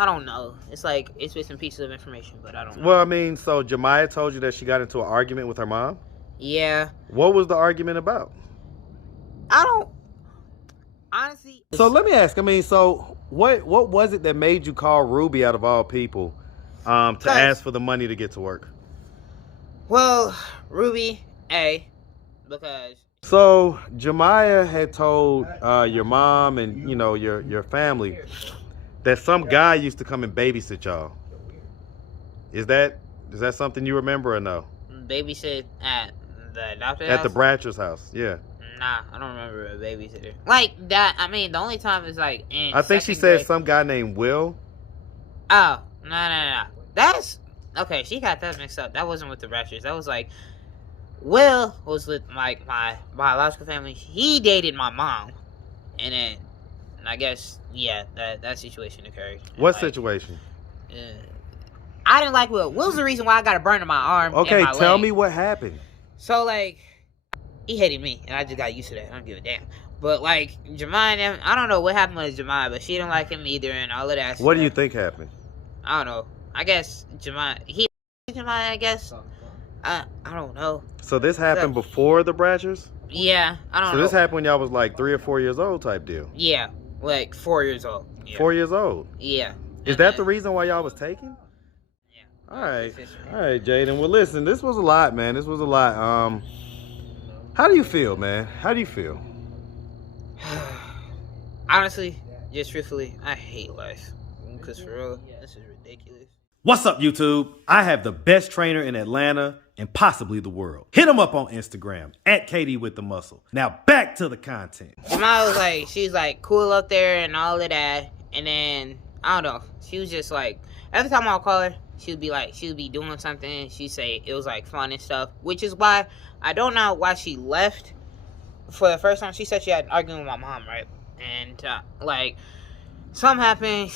I don't know. It's like, it's bits and pieces of information, but I don't know. Well, I mean, so Jamiah told you that she got into an argument with her mom? Yeah. What was the argument about? I don't... Honestly... So let me ask, I mean, so what was it that made you call Ruby out of all people to ask for the money to get to work? Well, Ruby, because... So Jamiah had told your mom and, you know, your family that some guy used to come and babysit y'all. Is that something you remember or no? Babysit at the doctor's house? At the Bratcher's house, yeah. Nah, I don't remember a babysitter. Like that, I mean, the only time is like in I think she said some guy named Will. Oh, no. That's, okay, she got that mixed up. That wasn't with the Bratchers. That was like, Will was with like my biological family. He dated my mom. And then, I guess, yeah, that situation occurred. What situation? I didn't like Will. Will's the reason why I got a burn in my arm. Okay, and my tell leg. me what happened. So, like, he hated me, and I just got used to that. I don't give a damn. But, like, Jamiah and them, I don't know what happened with Jamiah, but she didn't like him either, and all of that stuff. What do you think happened? I don't know. I guess Jamiah, I guess. I don't know. So this happened before the Bratchers? Yeah, I don't know. So this happened when y'all was like 3 or 4 years old type deal? Yeah, like 4 years old. Yeah. 4 years old? Yeah. Is that the reason why y'all was taken? Yeah. All right, Jaden. Well, listen, this was a lot, man. This was a lot. How do you feel, man? How do you feel? Honestly, just truthfully, I hate life. Because for real, this is ridiculous. What's up, YouTube? I have the best trainer in Atlanta and possibly the world. Hit him up on Instagram at Katie with the Muscle. Now back to the content. Jamiah was like, she's like cool up there and all of that. And then, I don't know, she was just like, every time I'll call her, she would be doing something. She'd say it was like fun and stuff, which is why I don't know why she left for the first time. She said she had an argument with my mom, right? And like, something happened.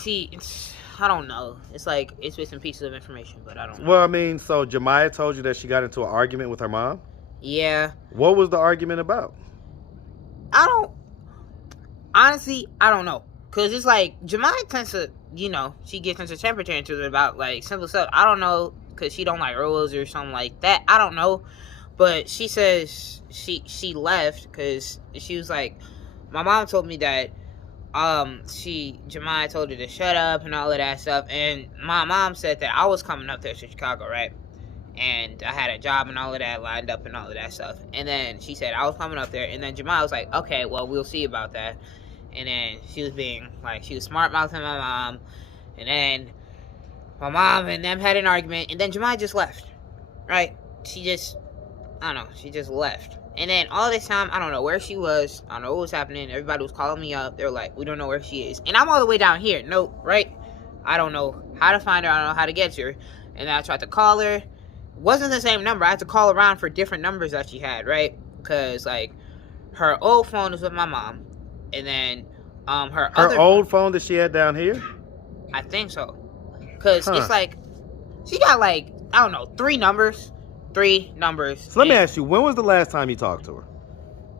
I don't know. It's like, it's bits and pieces of information, but I don't know. Well, I mean, so Jamiah told you that she got into an argument with her mom? Yeah. What was the argument about? Honestly, I don't know. Because it's like, Jamiah tends to, you know, she gets into temper tantrums about, like, simple stuff. I don't know, because she don't like rolls or something like that. I don't know. But she says she left because she was like, my mom told me that Jamiah told her to shut up and all of that stuff. And my mom said that I was coming up there to Chicago, right? And I had a job and all of that lined up and all of that stuff. And then she said I was coming up there. And then Jamiah was like, okay, well, we'll see about that. And then she was being, like, she was smart-mouthing my mom. And then my mom and them had an argument. And then Jamiah just left, right? She just left. And then all this time, I don't know where she was. I don't know what was happening. Everybody was calling me up. They were like, we don't know where she is. And I'm all the way down here. No, right? I don't know how to find her. I don't know how to get to her. And then I tried to call her. It wasn't the same number. I had to call around for different numbers that she had, right? Because, like, her old phone was with my mom. And then her other old phone that she had down here? I think so. Because it's like, she got, like, I don't know, 3 numbers. 3 numbers. So let me ask you, when was the last time you talked to her?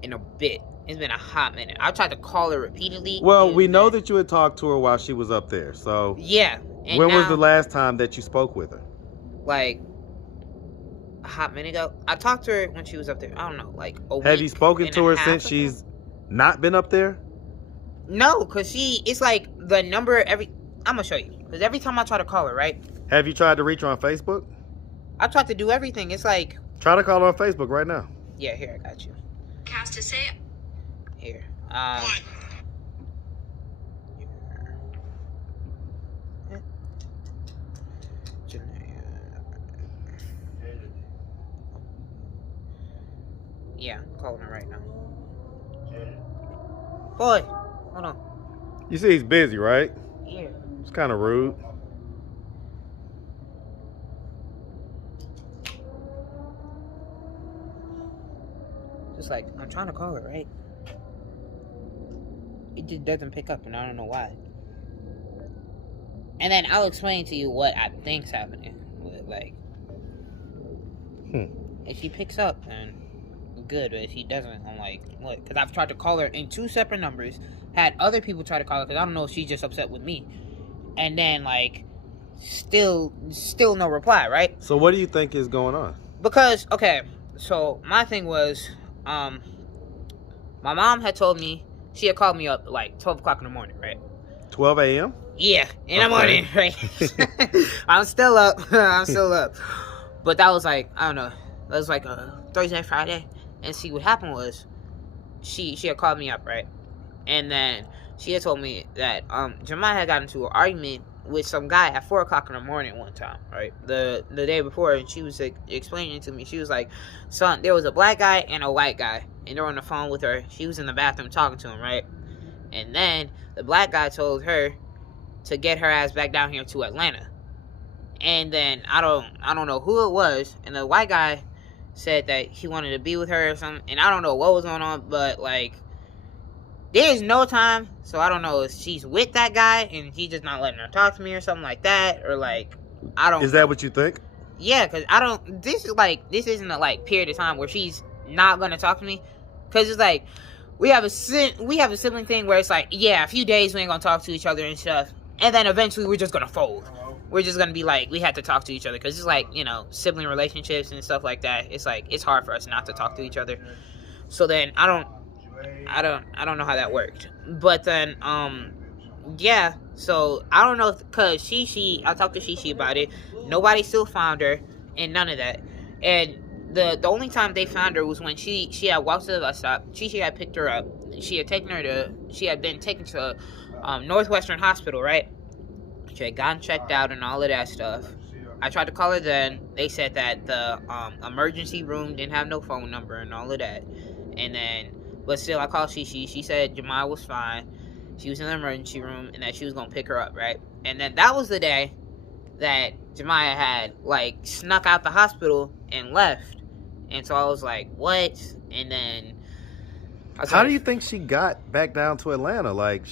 In a bit. It's been a hot minute. I tried to call her repeatedly. Well, we know that you had talked to her while she was up there, so... Yeah. And when was the last time that you spoke with her? Like, a hot minute ago. I talked to her when she was up there. I don't know, like a week. Have you spoken to her since she's not been up there? No, because it's like the number I'm going to show you. Because every time I try to call her, right? Have you tried to reach her on Facebook? I tried to do everything. It's like... Try to call her on Facebook right now. Yeah, here, I got you. Cast to say... Here. Yeah, I'm calling her right now. Boy, hold on. You see he's busy, right? Yeah. It's kind of rude. Just like, I'm trying to call her, right? It just doesn't pick up, and I don't know why. And then I'll explain to you what I think's happening with, like... If she picks up, then good. But if she doesn't, I'm like, what? Because I've tried to call her in 2 separate numbers. Had other people try to call her, because I don't know if she's just upset with me. And then like still no reply, right? So what do you think is going on? Because okay, so my thing was, my mom had told me, she had called me up like 12 o'clock in the morning, right? 12 a.m. Yeah, in the morning, right? I'm still up. I'm still up. But that was like, I don't know, that was like a Thursday, Friday. And see, what happened was, she had called me up, right? And then she had told me that Jamiah had gotten into an argument with some guy at 4 o'clock in the morning one time, right? The day before, and she was like, explaining to me. She was like, son, there was a black guy and a white guy, and they're on the phone with her. She was in the bathroom talking to him, right? And then the black guy told her to get her ass back down here to Atlanta. And then I don't know who it was, and the white guy said that he wanted to be with her or something, and I don't know what was going on, but like, there's no time, so I don't know if she's with that guy and he's just not letting her talk to me or something like that, or like, I don't. Is that what you think? Yeah, because I don't. This isn't a like period of time where she's not gonna talk to me, because it's like we have a sibling thing where it's like, yeah, a few days we ain't gonna talk to each other and stuff, and then eventually we're just gonna fold. We're just gonna be like, we have to talk to each other, because it's like, you know, sibling relationships and stuff like that. It's like, it's hard for us not to talk to each other. So then I don't know how that worked. But then yeah, so I don't know, because I talked to Shishi about it. Nobody still found her and none of that. And the only time they found her was when she had walked to the bus stop. Shishi had picked her up. She had been taken to Northwestern Hospital, right? She had gotten checked out and all of that stuff. I tried to call her then. They said that the emergency room didn't have no phone number and all of that. And then, but still, I called Shishi. She said Jamiah was fine. She was in the emergency room and that she was going to pick her up, right? And then that was the day that Jamiah had, like, snuck out the hospital and left. And so I was like, what? And then... How do you think she got back down to Atlanta? Like,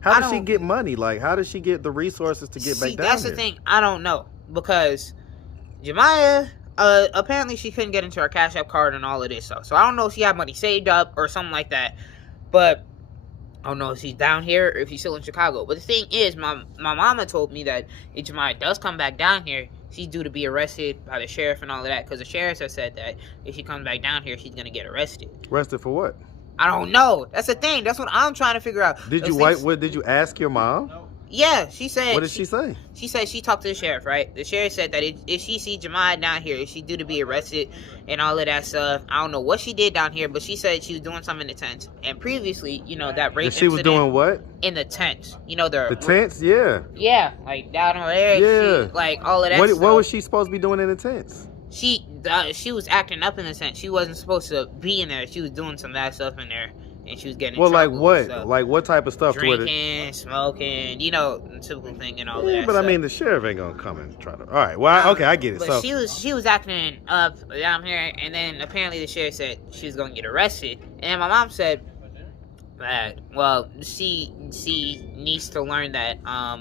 how did she get money? Like, how did she get the resources to get back down that's here? The thing. I don't know. Because Jamiah, apparently she couldn't get into her Cash App card and all of this stuff. So I don't know if she had money saved up or something like that. But I don't know if she's down here or if she's still in Chicago. But the thing is, my mama told me that if Jamiah does come back down here, she's due to be arrested by the sheriff and all of that. Because the sheriff has said that if she comes back down here, she's going to get arrested. Arrested for what? I don't know. That's the thing. That's what I'm trying to figure out. Did you ask your mom? Yeah, she said. What did she say? She said she talked to the sheriff, right? The sheriff said that if she see Jamiah down here, if she due to be arrested and all of that stuff, I don't know what she did down here, but she said she was doing something in the tents. And previously, you know, that rape she was doing what? In the tents. You know, the tents? Yeah. Yeah, like down over there. Yeah. Like all of that stuff. What was she supposed to be doing in the tents? She was acting up in the tent. She wasn't supposed to be in there. She was doing some bad stuff in there. And she was getting in trouble. Like what? Like what type of stuff? Drinking, smoking, you know, the typical thing and all that. But stuff. I mean, the sheriff ain't gonna come and try to. All right, well, okay, I get it. But so she was acting up down here, and then apparently the sheriff said she was gonna get arrested. And my mom said that, well, she needs to learn that. I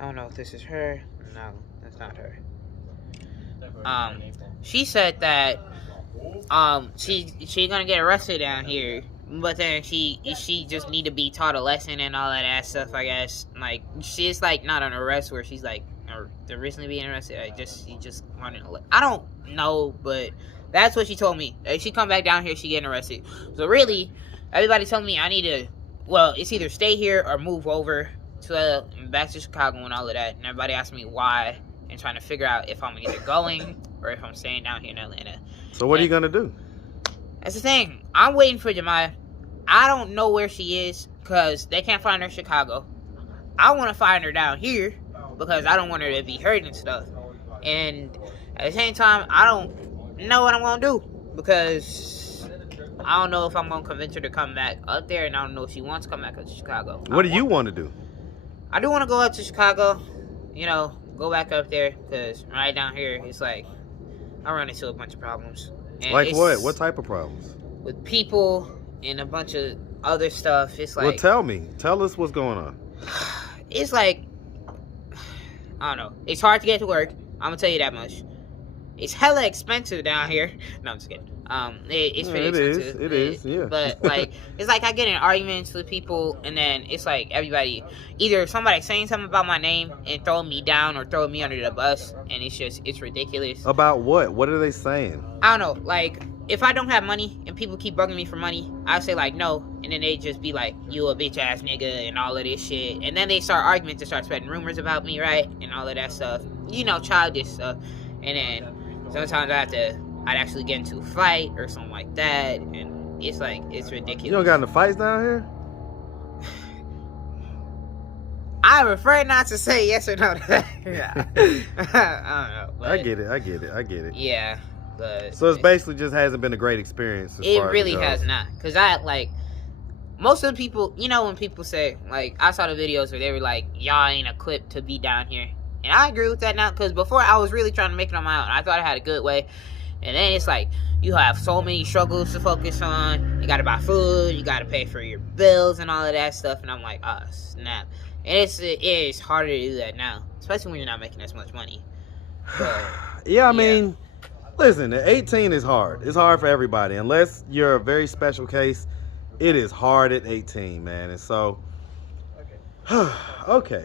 don't know if this is her. No, that's not her. She said that. She's gonna get arrested down here, but then she just need to be taught a lesson and all of that stuff, I guess. Like, she's like not an arrest where she's like they're recently being arrested. She just running. I don't know, but that's what she told me. If she come back down here, she getting arrested. So really, everybody told me I need to. Well, it's either stay here or move over to back to Chicago and all of that. And everybody asked me why, and trying to figure out if I'm either going or if I'm staying down here in Atlanta. So what are you gonna do? That's the thing. I'm waiting for Jamiah. I don't know where she is because they can't find her in Chicago. I want to find her down here because I don't want her to be hurt and stuff. And at the same time, I don't know what I'm gonna do because I don't know if I'm gonna convince her to come back up there, and I don't know if she wants to come back up to Chicago. What do you want to do? I do want to go up to Chicago. You know, go back up there because right down here it's like. I run into a bunch of problems. And like what? What type of problems? With people and a bunch of other stuff. It's like... Well, tell me. Tell us what's going on. It's like... I don't know. It's hard to get to work. I'm going to tell you that much. It's hella expensive down here. No, I'm just kidding. It's pretty expensive. It is, yeah. But like, it's like I get in arguments with people, and then it's like everybody, either somebody saying something about my name and throwing me down or throwing me under the bus, and it's ridiculous. About what? What are they saying? I don't know. Like, if I don't have money and people keep bugging me for money, I say like no, and then they just be like, you a bitch ass nigga and all of this shit, and then they start arguments and start spreading rumors about me, right, and all of that stuff. Childish stuff, and then sometimes I'd actually get into a fight or something like that, and it's ridiculous. You don't got into fights down here? I prefer not to say yes or no to that. I don't know. I get it. Yeah, but so it's basically just hasn't been a great experience. It really has not, because most of the people, when people say, like, I saw the videos where they were like, y'all ain't equipped to be down here, and I agree with that now, because before I was really trying to make it on my own. I thought I had a good way. And then it's like, you have so many struggles to focus on. You gotta buy food, you gotta pay for your bills and all of that stuff. And I'm like, oh, snap. And it is harder to do that now, especially when you're not making as much money. But, yeah, I mean, listen, 18 is hard. It's hard for everybody. Unless you're a very special case, it is hard at 18, man. And so, okay.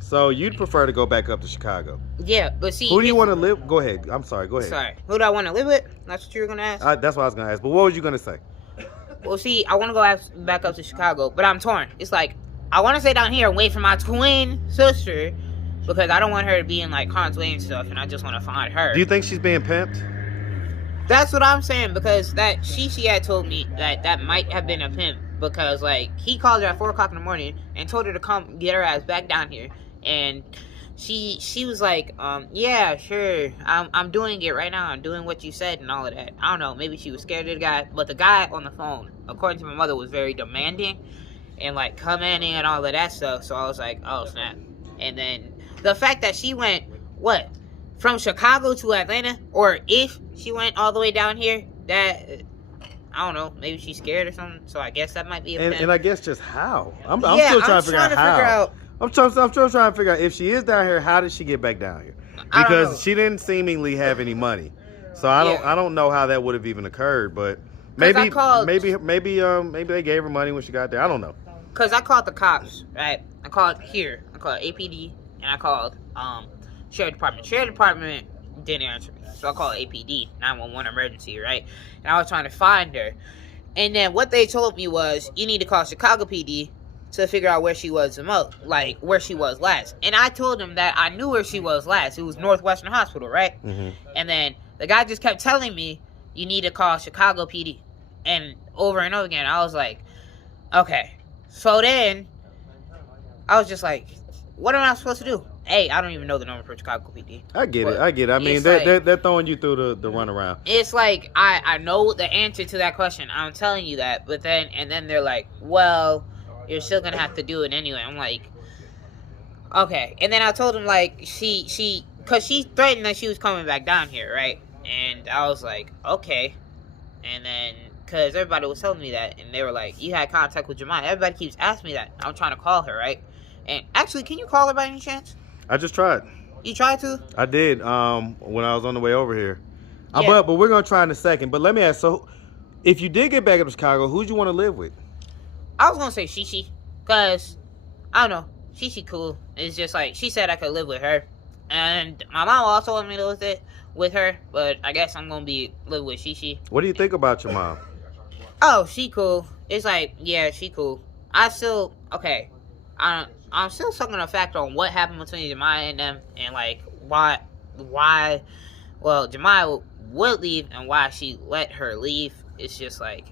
So you'd prefer to go back up to Chicago? Yeah, but see, who do you want to live? Go ahead. I'm sorry. Go ahead. Sorry. Who do I want to live with? That's what you were gonna ask. That's what I was gonna ask. But what was you gonna say? Well, see, I want to go back up to Chicago, but I'm torn. It's like, I want to stay down here and wait for my twin sister, because I don't want her to be in like harm's way and stuff, and I just want to find her. Do you think she's being pimped? That's what I'm saying, because that she had told me that might have been a pimp, because like he called her at 4 o'clock in the morning and told her to come get her ass back down here, and she was like, yeah, sure, I'm doing it right now, I'm doing what you said and all of that. I don't know, maybe she was scared of the guy, but the guy on the phone, according to my mother, was very demanding and like commanding and all of that stuff. So I was like, oh snap. And then the fact that she went from Chicago to Atlanta, or if she went all the way down here, that I don't know, maybe she's scared or something. So I guess that might be a and I guess just how I'm still trying to figure out how. I'm still trying to figure out, if she is down here, how did she get back down here? Because she didn't seemingly have any money, so I don't know how that would have even occurred. But maybe they gave her money when she got there. I don't know. Cause I called the cops, right? I called APD, and I called Sheriff Department. Sheriff Department didn't answer me, so I called APD, 911 emergency, right? And I was trying to find her, and then what they told me was, you need to call Chicago PD to figure out where she was the most, like where she was last. And I told him that I knew where she was last. It was Northwestern Hospital, right? Mm-hmm. And then the guy just kept telling me, you need to call Chicago PD, and over and over again. I was like, okay. So then I was just like, what am I supposed to do? Hey, I don't even know the number for Chicago PD. I get it. I mean, they're throwing you through the runaround. It's like, I know the answer to that question. I'm telling you that. But then they're like, well, you're still going to have to do it anyway. I'm like, okay. And then I told him, like, because she threatened that she was coming back down here, right? And I was like, okay. And then, because everybody was telling me that, and they were like, you had contact with Jamiah. Everybody keeps asking me that. I'm trying to call her, right? And actually, can you call her by any chance? I just tried. You tried to? I did, when I was on the way over here. Yeah. But we're going to try in a second. But let me ask, so if you did get back up to Chicago, who'd you want to live with? I was going to say Shishi, because, I don't know, Shishi cool. It's just like, she said I could live with her. And my mom also wanted me to live with her, but I guess I'm going to live with Shishi. What do you think about your mom? Oh, she cool. It's like, yeah, she cool. I'm still stuck on the fact on what happened between Jamiah and them, and like why well, Jamiah would leave and why she let her leave. It's like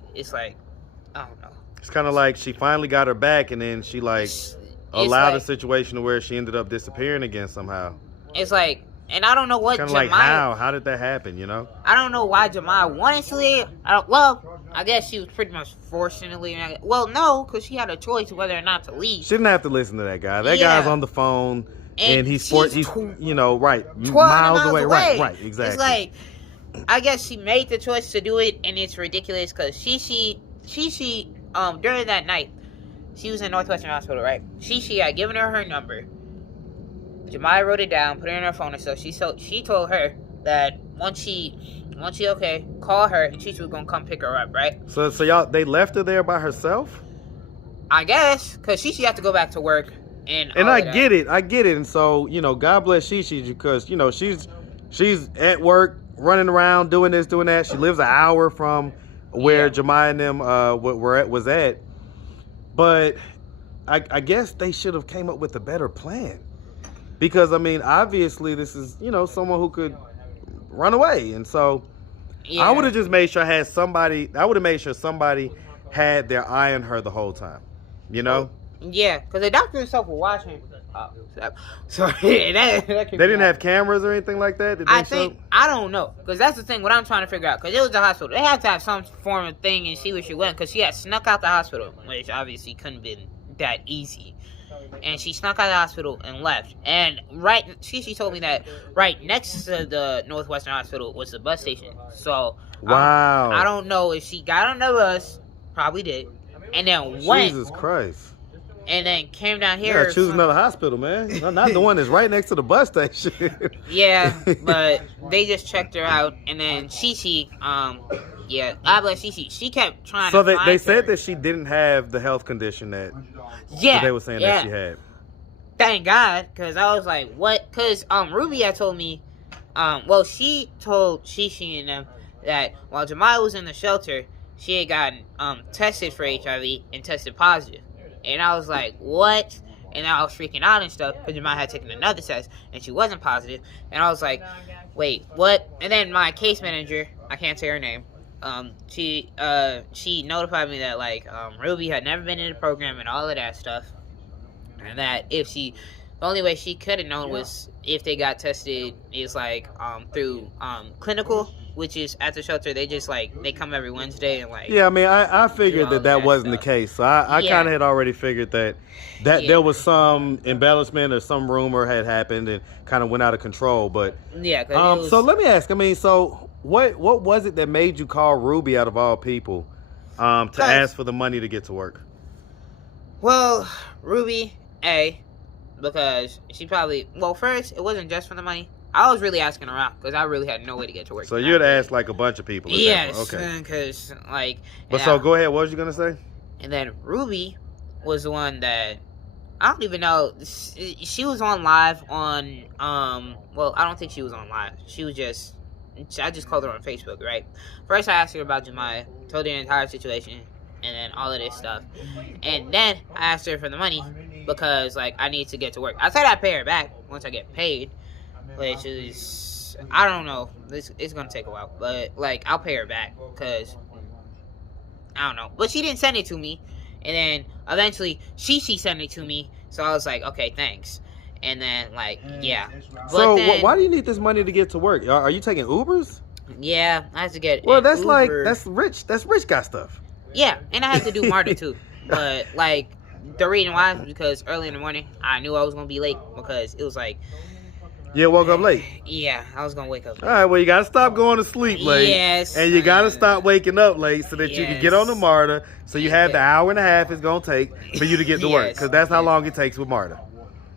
I don't know. It's kind of like she finally got her back, and then she allowed a situation to where she ended up disappearing again somehow. It's like, and I don't know what kind of Jamiah. Like how did that happen? You know. I don't know why Jamiah wanted to leave. I guess she was pretty much forcing to leave. Well, no, because she had a choice whether or not to leave. She didn't have to listen to that guy. That guy's on the phone, and he's miles away. Right, exactly. It's like, I guess she made the choice to do it, and it's ridiculous because Shishi, during that night, she was in Northwestern Hospital, right? Shishi had given her number. Jamiah wrote it down, put it in her phone and stuff. She told her that once she okay, call her and she was gonna come pick her up, right? So y'all, they left her there by herself? I guess, cause she had to go back to work and I get it, and so God bless Shishi, because she's at work, running around, doing this, doing that. She lives an hour from where Jamiah and them was at, but I guess they should have came up with a better plan, because I mean, obviously this is someone who could run away, and so I would have just made sure somebody had their eye on her the whole time. Yeah, because the doctor himself was watching. Oh, sorry. They didn't have cameras or anything like that? I don't know. Because that's the thing, what I'm trying to figure out. Because it was the hospital. They had to have some form of thing and see where she went. Because she had snuck out the hospital, which obviously couldn't have been that easy. And she snuck out of the hospital and left. And she told me that right next to the Northwestern Hospital was the bus station. So, wow. I don't know if she got on the bus. Probably did. And then went. Jesus Christ. And then came down here. Yeah, choose another hospital, man. Not the one that's right next to the bus station. Yeah, but they just checked her out, and then Shishi, she kept trying. So they said that she didn't have the health condition that they were saying that she had. Thank God, because I was like, what? Because Ruby had told me, she told Shishi and them that while Jamiah was in the shelter, she had gotten tested for HIV and tested positive. And I was like, what? And I was freaking out and stuff because Jamiah had taken another test and she wasn't positive. And I was like, wait, what? And then my case manager, I can't say her name, she notified me that Ruby had never been in the program and all of that stuff. And that the only way she could have known was if they got tested is through clinical, which is at the shelter. They just they come every Wednesday and yeah, I mean, I figured that wasn't the case. So I kind of had already figured that there was some embellishment or some rumor had happened and kind of went out of control. But so let me ask. I mean, so what was it that made you call Ruby out of all people to ask for the money to get to work? Well, Ruby, because she probably first it wasn't just for the money. I was really asking around because I really had no way to get to work. So you had asked a bunch of people. Yes, okay. Because But so go ahead. What was you gonna say? And then Ruby was the one that I don't even know. She was on live on I don't think she was on live. She was just. I just called her on Facebook, right? First, I asked her about Jamiah, told her the entire situation, and then all of this stuff. And then I asked her for the money because I need to get to work. I said I'd pay her back once I get paid. Which is, I don't know. It's gonna take a while, but I'll pay her back because I don't know. But she didn't send it to me, and then eventually she sent it to me. So I was like, okay, thanks. And then yeah. But so why do you need this money to get to work? Are you taking Ubers? Yeah, I have to get. Well, that's Uber. That's rich guy stuff. Yeah, and I have to do MARTA too. But the reason why is because early in the morning I knew I was gonna be late because it was you woke up late. Yeah, I was gonna wake up late. All right, well, you gotta stop going to sleep late. Yes. And you gotta stop waking up late so that you can get on the MARTA. So you have the hour and a half it's gonna take for you to get to work, because that's how long it takes with MARTA.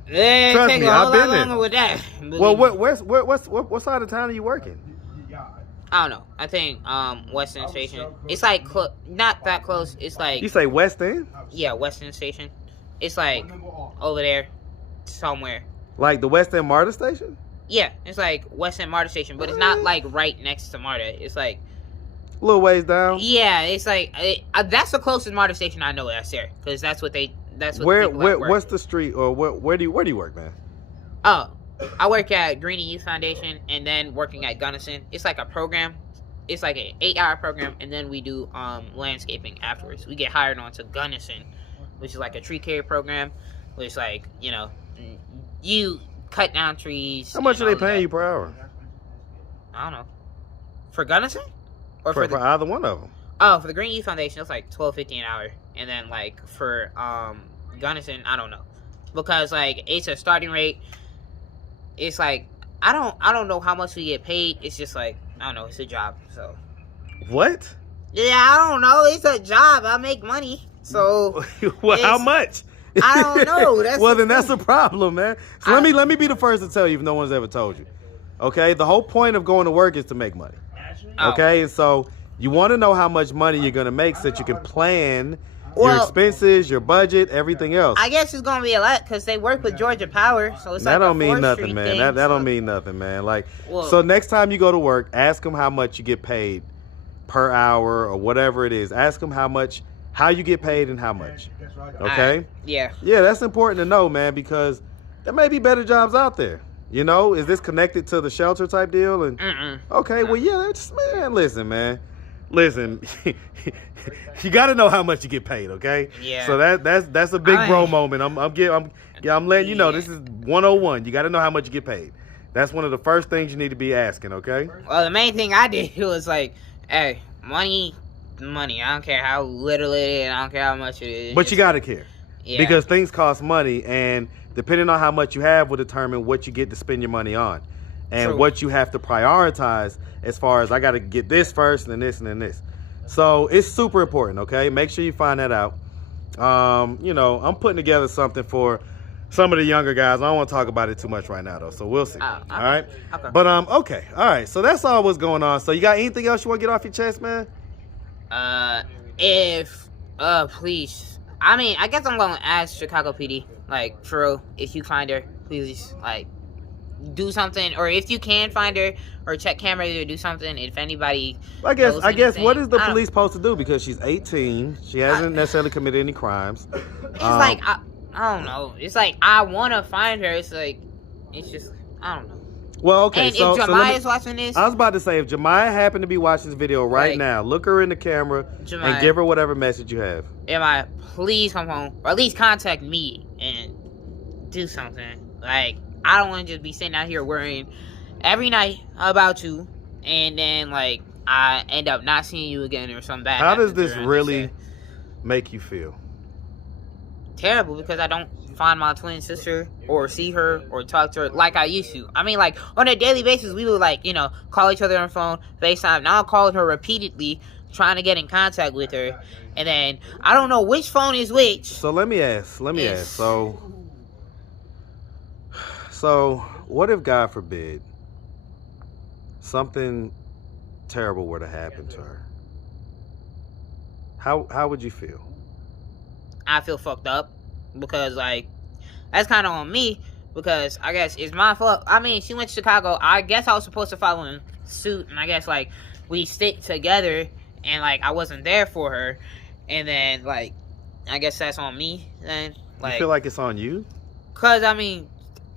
Trust me, I've been there. With that. Well, what side of town are you working? I don't know. I think Western Station. It's not that close. It's You say West End? Yeah, Western Station. It's over there somewhere. Like the West End MARTA station? Yeah, it's West End MARTA station, but it's not right next to MARTA. It's a little ways down. Yeah, it's that's the closest MARTA station I know that's there, because that's what what's the street, or where do you work, man? Oh, I work at Greenie Youth Foundation and then working at Gunnison. It's a program. It's an 8-hour program, and then we do landscaping afterwards. We get hired on to Gunnison, which is a tree care program, which you cut down trees. How much are they paying you per hour? I don't know. For Gunnison? Or for either one of them? Oh, for the Green Youth Foundation, it's $12.50 an hour. And then for Gunnison, I don't know. Because it's a starting rate. It's I don't know how much we get paid. It's just I don't know, it's a job. So what? Yeah, I don't know. It's a job. I make money. So how much? I don't know. Well, then that's a problem, man. So let me be the first to tell you if no one's ever told you. Okay, the whole point of going to work is to make money. Okay, and so you want to know how much money you're gonna make so that you can plan your expenses, your budget, everything else. I guess it's gonna be a lot because they work with Georgia Power, so it's that like don't a mean forestry nothing, man. thing, That so- don't mean nothing, man. Like, so next time you go to work, ask them how much you get paid per hour or whatever it is. Ask them how you get paid and how much. Okay? Yeah. Yeah, that's important to know, man, because there may be better jobs out there. You know, is this connected to the shelter type deal? And okay, well, yeah, that's, man. Listen, you got to know how much you get paid, okay? Yeah. So that's a big bro moment. I'm letting you know this is 101. You got to know how much you get paid. That's one of the first things you need to be asking, okay? Well, the main thing I did was like, hey, money. I don't care how little it is. I don't care how much it is. But you got to care. Yeah. Because things cost money, and depending on how much you have will determine what you get to spend your money on. And what you have to prioritize as far as I got to get this first and then this and then this. So it's super important, okay? Make sure you find that out. You know, I'm putting together something for some of the younger guys. I don't want to talk about it too much right now, though. So we'll see. Okay. All right? Okay. But, okay. All right. So that's all what's going on. So you got anything else you want to get off your chest, man? Please. I mean, I guess I'm going to ask Chicago PD, like, for real, if you find her, please, like, do something, or if you can find her, or check cameras, or do something, if anybody I guess anything. What is the police supposed to do? Because she's 18. She hasn't necessarily committed any crimes. It's like, I don't know. It's like, I want to find her. It's like, it's just, I don't know. Well, okay. And so if Jamiah's watching this, I was about to say, if Jamiah happened to be watching this video right now, look her in the camera and give her whatever message you have. Jamiah, please come home, or at least contact me and do something. Like, I don't want to just be sitting out here worrying every night about you, and then like I end up not seeing you again or something bad. How does this really make you feel? Terrible, because I don't find my twin sister or see her or talk to her like I used to. I mean, like, on a daily basis, we would, like, you know, call each other on the phone, FaceTime. Now I'm calling her repeatedly, trying to get in contact with her. And then, I don't know which phone is which. So let me ask. So what if, God forbid, something terrible were to happen to her? How would you feel? I feel fucked up, because, like, that's kind of on me, because I guess it's my fault. I mean, she went to Chicago. I guess I was supposed to follow in suit, and I guess, like, we stick together, and, like, I wasn't there for her, and then, like, I guess that's on me, then, like... You feel like it's on you? Because, I mean,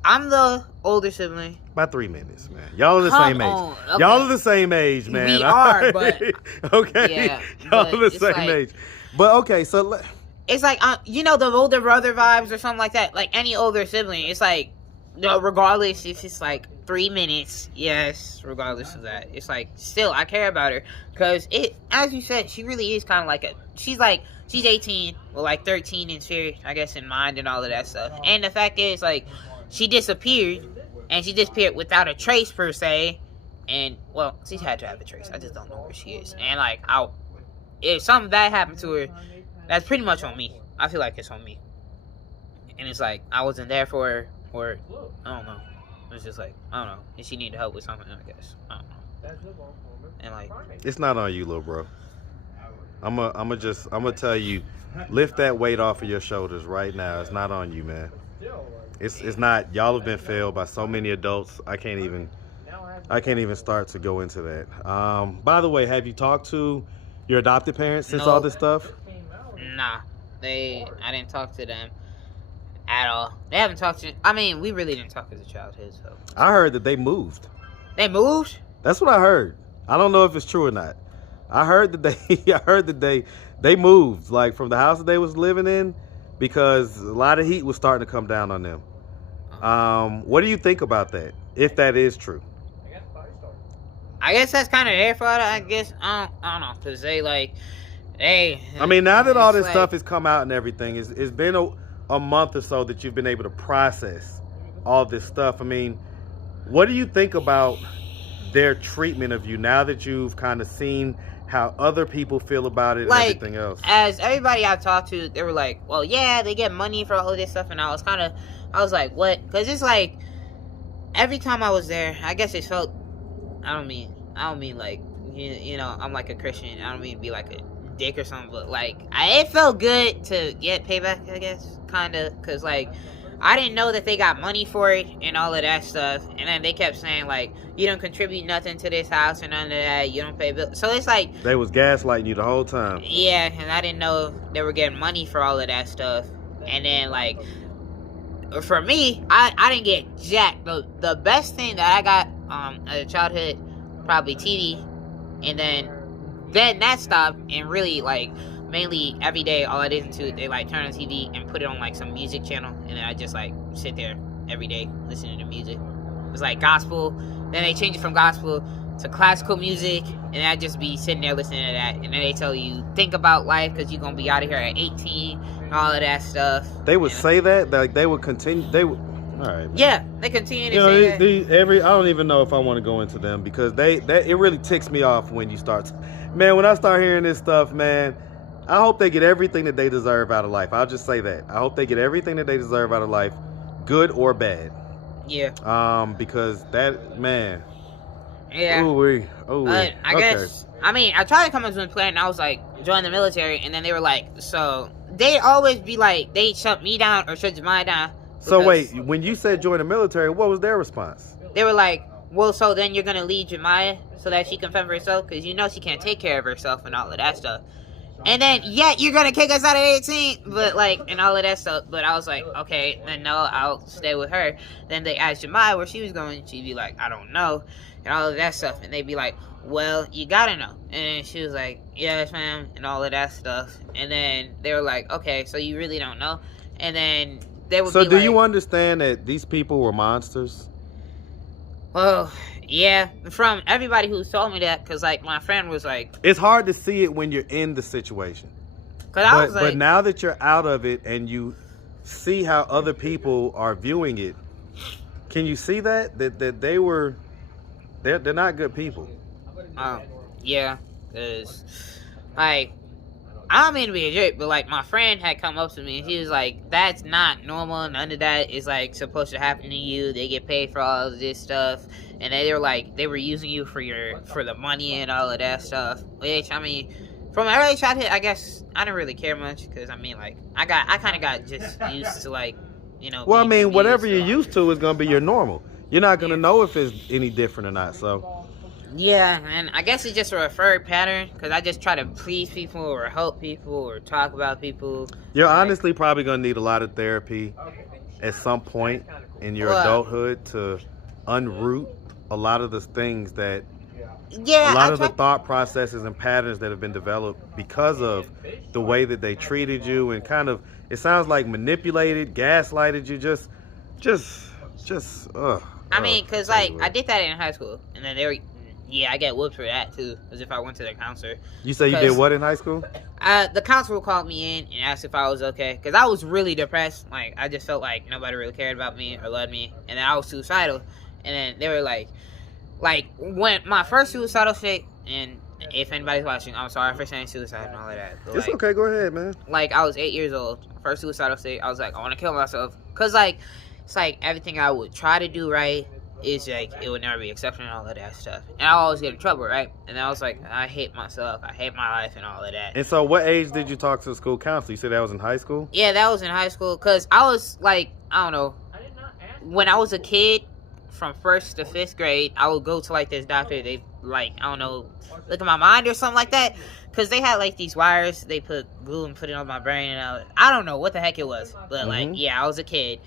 I'm the older sibling. About 3 minutes, man. Y'all are the same age. Okay. Y'all are the same age, man. We are, but... Okay? Yeah, y'all are the same age. But, okay, so... It's like, you know, the older brother vibes or something like that. Like, any older sibling, it's like, no, regardless if it's like 3 minutes, yes, regardless of that. It's like, still, I care about her. Because, as you said, she really is kind of like she's 18, with like 13 in spirit, I guess, in mind and all of that stuff. And the fact is, like, she disappeared, and she disappeared without a trace, per se. And, well, she had to have a trace. I just don't know where she is. And, like, if something bad happened to her, that's pretty much on me. I feel like it's on me. And it's like, I wasn't there for her, or, I don't know. It's just like, I don't know. And she needed help with something, I guess. I don't know. And like... It's not on you, little bro. I'm gonna tell you, lift that weight off of your shoulders right now. It's not on you, man. It's not. Y'all have been failed by so many adults. I can't even start to go into that. By the way, have you talked to your adopted parents since all this stuff? Nah, I didn't talk to them at all. They haven't talked to... I mean, we really didn't talk as a childhood, so... I heard that they moved. They moved? That's what I heard. I don't know if it's true or not. I heard that they moved, like, from the house that they was living in, because a lot of heat was starting to come down on them. What do you think about that, if that is true? I guess that's kind of their fault, I guess. I don't know, because they, like... Hey, I mean, now that all this stuff has come out and everything, it's been a month or so that you've been able to process all this stuff. I mean, what do you think about their treatment of you now that you've kind of seen how other people feel about it, like, and everything else? As everybody I've talked to, they were like, well, yeah, they get money for all of this stuff, and I was like, what? Because it's like, every time I was there, I guess it felt. I don't mean like you know I'm like a Christian. I don't mean to be like a dick or something, but like it felt good to get payback. I guess kind of because like. I didn't know that they got money for it and all of that stuff. And then they kept saying, like, you don't contribute nothing to this house or none of that. You don't pay bills. So it's like... They was gaslighting you the whole time. Yeah, and I didn't know they were getting money for all of that stuff. And then, like, for me, I didn't get jack. The best thing that I got as a childhood, probably TV. And then that stopped and really, like... Mainly every day, all I listen to, they like turn on TV and put it on like some music channel, and then I just like sit there every day listening to music. It was like gospel, then they change it from gospel to classical music, and I just be sitting there listening to that. And then they tell you think about life because you're gonna be out of here at 18, and all of that stuff. They would say that, like they would continue. They would. All right. Man. Yeah, they continue to say that. I don't even know if I want to go into them because it really ticks me off when you start. Man, when I start hearing this stuff, man. I hope they get everything that they deserve out of life. I'll just say that. I hope they get everything that they deserve out of life, good or bad. Yeah. Because that, man. Yeah. I guess, I mean, I tried to come up with a plan, and I was like, join the military, and then they were like, so, they always be like, they shut me down or shut Jamiah down. So wait, when you said join the military, what was their response? They were like, well, so then you're going to leave Jamiah so that she can fend for herself? Because you know she can't take care of herself and all of that stuff. And then, yeah, you're going to kick us out at 18, but, like, and all of that stuff. But I was like, okay, then no, I'll stay with her. Then they asked Jamiah where she was going. She'd be like, I don't know, and all of that stuff. And they'd be like, well, you got to know. And she was like, yes, ma'am, and all of that stuff. And then they were like, okay, so you really don't know? And then they would be like... So do you understand that these people were monsters? Well... Yeah, from everybody who told me that, because, like, my friend was like... It's hard to see it when you're in the situation. But now that you're out of it and you see how other people are viewing it, can you see that? That they were... They're not good people. Yeah, because, like... I don't mean to be a jerk, but, like, my friend had come up to me, and he was like, that's not normal. None of that is, like, supposed to happen to you. They get paid for all of this stuff. And they were like, they were using you for the money and all of that stuff. Which, I mean, from my early childhood, I guess I didn't really care much. Because, I mean, like, I kind of got just used to, like, you know. Well, I mean, whatever you're used to is going to be your normal. You're not going to know if it's any different or not, so... Yeah, and I guess it's just a referred pattern, because I just try to please people or help people or talk about people. You're honestly probably going to need a lot of therapy at some point in your adulthood to unroot a lot of the things that... Yeah, a lot of the thought processes and patterns that have been developed because of the way that they treated you and kind of, it sounds like manipulated, gaslighted you, I mean, because, like, I did that in high school, and then they were... Yeah, I get whooped for that, too, as if I went to the counselor. You say you did what in high school? The counselor called me in and asked if I was okay, because I was really depressed. Like, I just felt like nobody really cared about me or loved me, and then I was suicidal. And then they were like, when my first suicidal state, and if anybody's watching, I'm sorry for saying suicide and all of that. But, it's okay, go ahead, man. Like, I was 8 years old, first suicidal state, I was like, I want to kill myself. Because, like, it's like everything I would try to do right, is like it would never be accepted and all of that stuff, and I always get in trouble, right? And I was like, I hate myself, I hate my life, and all of that. And so, what age did you talk to the school counselor? You said that was in high school? Yeah, that was in high school, because I was like, I don't know, when I was a kid, from 1st to 5th grade, I would go to like this doctor. They like, I don't know, look at my mind or something like that, because they had like these wires. They put glue and put it on my brain, and I don't know what the heck it was, but like, yeah, I was a kid,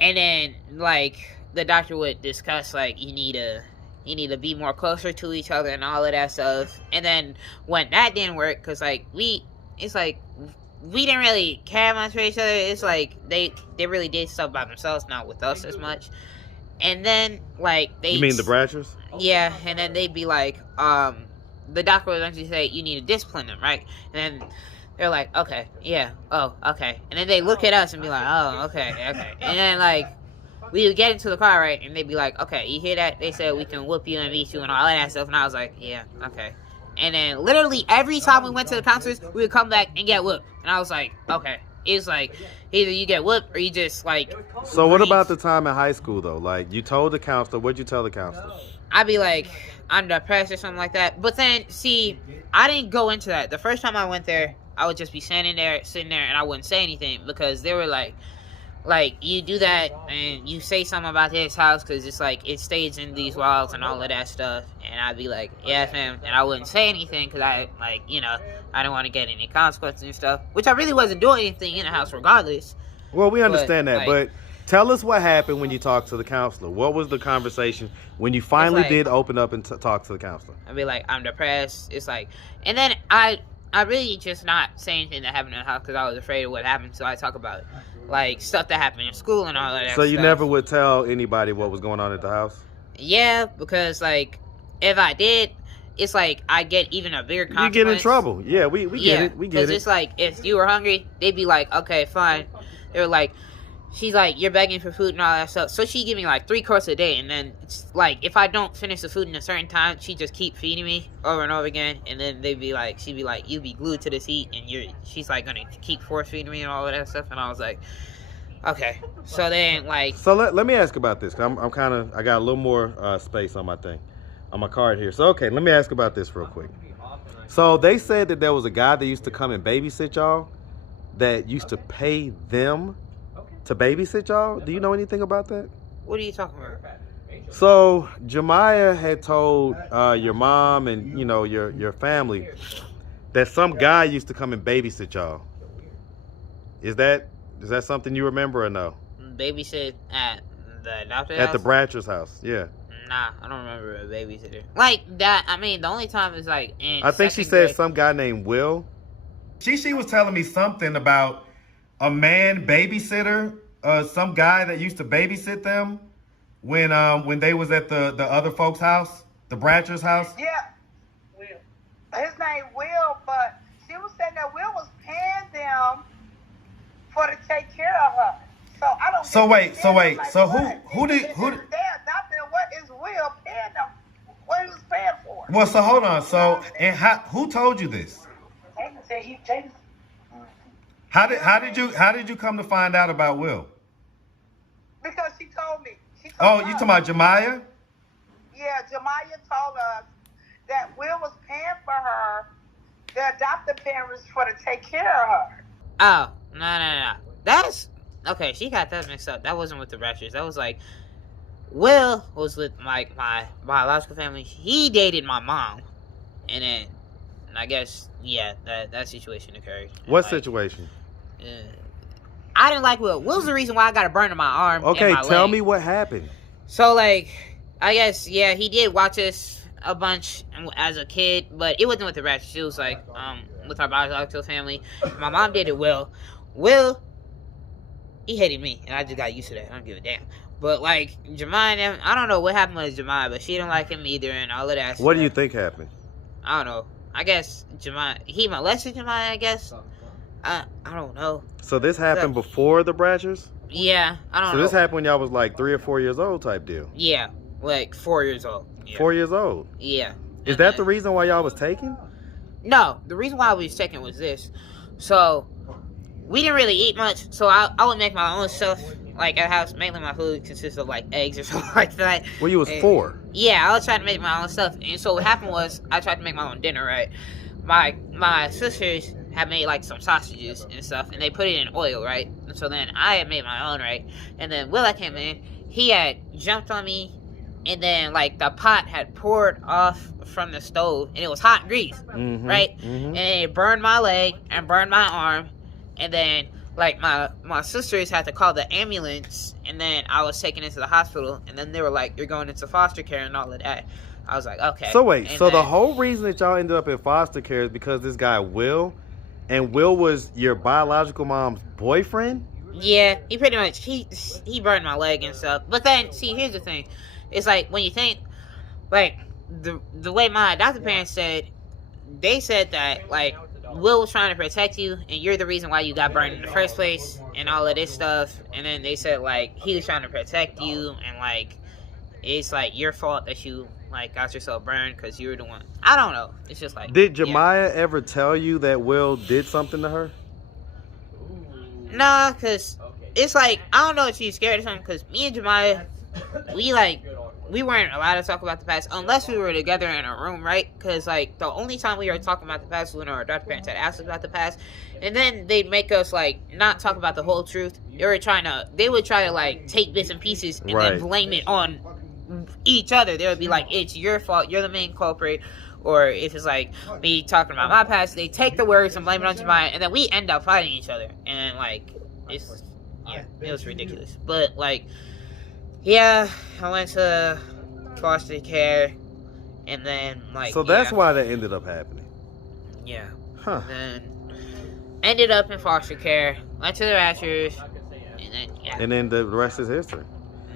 and then like. The doctor would discuss like you need to be more closer to each other and all of that stuff. And then when that didn't work, because like we didn't really care much for each other. It's like they really did stuff by themselves, not with us as much. And then like they... You mean the Bratchers? Yeah, and then they'd be like, the doctor would actually say you need to discipline them, right? And then they're like, okay, yeah, oh, okay. And then they look at us and be like, oh, okay. And then like we would get into the car, right, and they'd be like, okay, you hear that? They said we can whoop you and beat you and all of that stuff. And I was like, yeah, okay. And then literally every time we went to the concerts, we would come back and get whooped. And I was like, okay, It's like either you get whooped or you just like. So what grieve. about the time in high school though? Like you told the counselor, what'd you tell the counselor? I'd be like, I'm depressed or something like that. But then, see, I didn't go into that. The first time I went there, I would just be sitting there, and I wouldn't say anything because they were like, you do that and you say something about this house because it's like it stays in these walls and all of that stuff. And I'd be like, yeah, fam. And I wouldn't say anything because I, like, you know, I don't want to get any consequences and stuff. Which I really wasn't doing anything in the house regardless. Well, we understand that, like, but tell us what happened when you talked to the counselor. What was the conversation when you finally did open up and talk to the counselor? I'd be like, I'm depressed. It's like, and then I really just not say anything that happened in the house because I was afraid of what happened. So I talk about like stuff that happened in school and all of that. So you stuff. never would tell anybody what was going on at the house? Yeah, because like if I did, it's like I get even a bigger consequence. You get in trouble. Yeah, we get it. We get it. Because it's like if you were hungry, they'd be like, okay, fine. They were like, she's like, you're begging for food and all that stuff. So she give me like 3 courses a day, and then it's like if I don't finish the food in a certain time, she just keep feeding me over and over again. And then she'd be like, you be glued to this heat, and she's like gonna keep force feeding me and all of that stuff. And I was like, okay. So then like, so let me ask about this. I'm kind of, I got a little more space on my thing, on my card here. So okay, let me ask about this real quick. So they said that there was a guy that used to come and babysit y'all, that used to pay them to babysit y'all. Do you know anything about that? What are you talking about? So Jamiah had told your mom and you know your family that some guy used to come and babysit y'all. Is that something you remember or no? Babysit at the doctor's house? At the Bratcher's house, yeah. Nah, I don't remember a babysitter like that. I mean, the only time is like in I think she said some guy named Will. She was telling me something about a man babysitter, some guy that used to babysit them when they was at the other folks' house, the Bratcher's house. Yeah, Will. His name Will, but she was saying that Will was paying them for to take care of her. So I don't. So wait. Like, so who did? They adopted. What is Will paying them? What he was paying for? Well, so hold on. So and who told you this? How did you come to find out about Will? Because she told me. You talking about Jamiah? Yeah, Jamiah told us that Will was paying for her, the adopted parents, for to take care of her. Oh, no. That's okay. She got that mixed up. That wasn't with the Ratchers. That was like Will was with my biological family. He dated my mom, and then I guess that situation occurred. What situation? I didn't like Will. Will's the reason why I got a burn on my arm. Okay, and my tell leg. me what happened. So like, I guess he did watch us a bunch as a kid, but it wasn't with the Ratchers. It was like with our biological family. My mom dated Will. Will, he hated me, and I just got used to that. I don't give a damn. But like Jamiah, I don't know what happened with Jamiah, but she didn't like him either, and all of that. What do you think happened? I don't know. I guess he molested Jamiah, I guess. I don't know. So this happened before the Bratchers? Yeah, I don't know. So this happened when y'all was like 3 or 4 years old type deal? Yeah, like 4 years old. Yeah. 4 years old? Yeah. Is that the reason why y'all was taken? No, the reason why we was taken was this. So, we didn't really eat much, so I would make my own stuff, like at the house. Mainly my food consists of like eggs or something like that. Well, you was 4? Yeah, I was trying to make my own stuff. And so what happened was, I tried to make my own dinner, right? My sisters had made like some sausages and stuff, and they put it in oil, right? And so then I had made my own, right? And then Willa came in, he had jumped on me, and then like the pot had poured off from the stove, and it was hot grease, right? And it burned my leg and burned my arm, and then like my sisters had to call the ambulance, and then I was taken into the hospital, and then they were like, you're going into foster care and all of that. I was like, okay. So wait, and so then, the whole reason that y'all ended up in foster care is because this guy Will, and Will was your biological mom's boyfriend? Yeah, he pretty much, he burned my leg and stuff. But then, see, here's the thing. It's like, when you think, like, the way my adopted parents said, they said that, like, Will was trying to protect you, and you're the reason why you got burned in the first place, and all of this stuff. And then they said, like, he was trying to protect you, and, like, it's, like, your fault that you, like, got yourself burned because you were the one. I don't know. It's just like... Did Jamiah ever tell you that Will did something to her? Nah, cause it's like I don't know if she's scared or something. Cause me and Jamiah, we weren't allowed to talk about the past unless we were together in a room, right? Cause like the only time we were talking about the past was when our adopted parents had asked us about the past, and then they'd make us like not talk about the whole truth. They would try to like take bits and pieces and then blame it on each other. They would be like, "It's your fault. You're the main culprit." Or if it's like me talking about my past, they take the words and blame it on Jamiah, and then we end up fighting each other. And like, it was ridiculous. But like, yeah, I went to foster care, and then like. So that's why that ended up happening. Yeah. Huh. And then ended up in foster care. Went to the Raptures, and then And then the rest is history.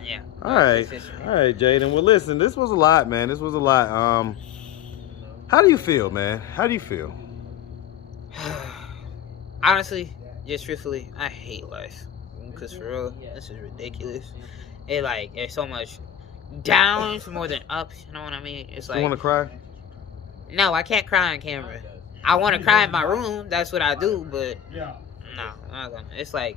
Yeah. All right, Jaden. Well, listen, this was a lot, man. This was a lot. How do you feel, man? How do you feel? Honestly, just truthfully, I hate life. Because for real, this is ridiculous. There's so much downs more than ups, you know what I mean? It's like... You want to cry? No, I can't cry on camera. I want to cry in my room, that's what I do, but... No, I'm not gonna. It's like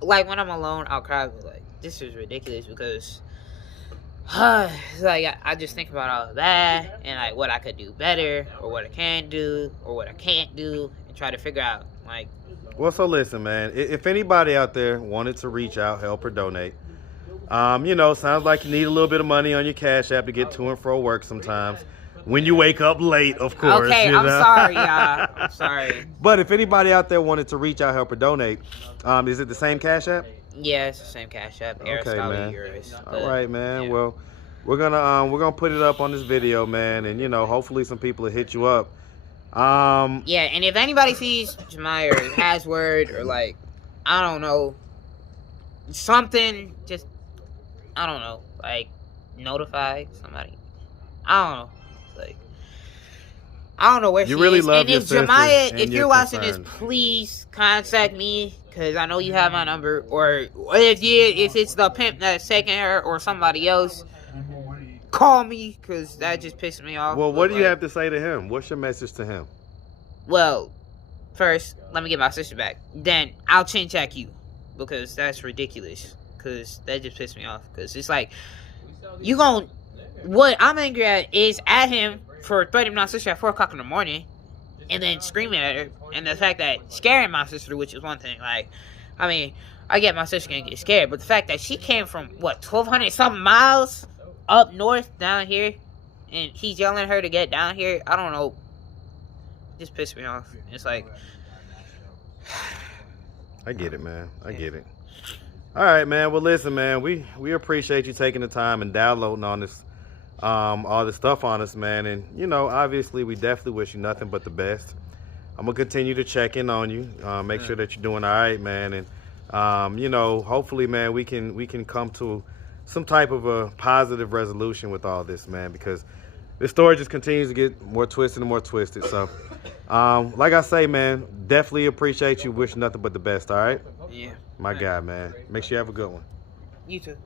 when I'm alone, I'll cry, but like, this is ridiculous because... it's like I just think about all of that and like what I could do better or what I can do or what I can't do and try to figure out like. Well, so listen, man. If anybody out there wanted to reach out, help or donate, sounds like you need a little bit of money on your Cash App to get to and fro work sometimes. When you wake up late, of course. Okay, I'm sorry, y'all. I'm sorry. But if anybody out there wanted to reach out, help or donate, is it the same Cash App? Yeah, it's the same Cash App. Okay, man. Euros, all right, man. Yeah. Well, we're gonna put it up on this video, man, and hopefully some people will hit you up. Yeah, and if anybody sees Jamiah or has word or like, I don't know, something, just I don't know, like notify somebody. I don't know, like I don't know where you she really is. Love and your if Jamiah, if you're watching concerned. this, please contact me. Cause I know you have my number, or if it's the pimp that's taking her or somebody else, call me, cause that just pissed me off. Well, what do you have to say to him? What's your message to him? Well, first, let me get my sister back. Then I'll chin check you, because that's ridiculous. Cause that just pissed me off. Cause it's like what I'm angry at is at him for threatening my sister at 4 o'clock in the morning. And then screaming at her, and the fact that scaring my sister, which is one thing. Like, I mean, I get my sister gonna get scared, but the fact that she came from 1,200 something miles up north down here, and he's yelling at her to get down here, I don't know, just pissed me off. It's like, I get it, man. I get it. All right, man. Well, listen, man. We appreciate you taking the time and downloading on this. All this stuff on us, man, and obviously we definitely wish you nothing but the best. I'm gonna continue to check in on you, make sure that you're doing all right, man, and hopefully, man, we can come to some type of a positive resolution with all this, man, because this story just continues to get more twisted and more twisted. So, like I say, man, definitely appreciate you. Wish nothing but the best. All right. Yeah. My guy, man. Make sure you have a good one. You too.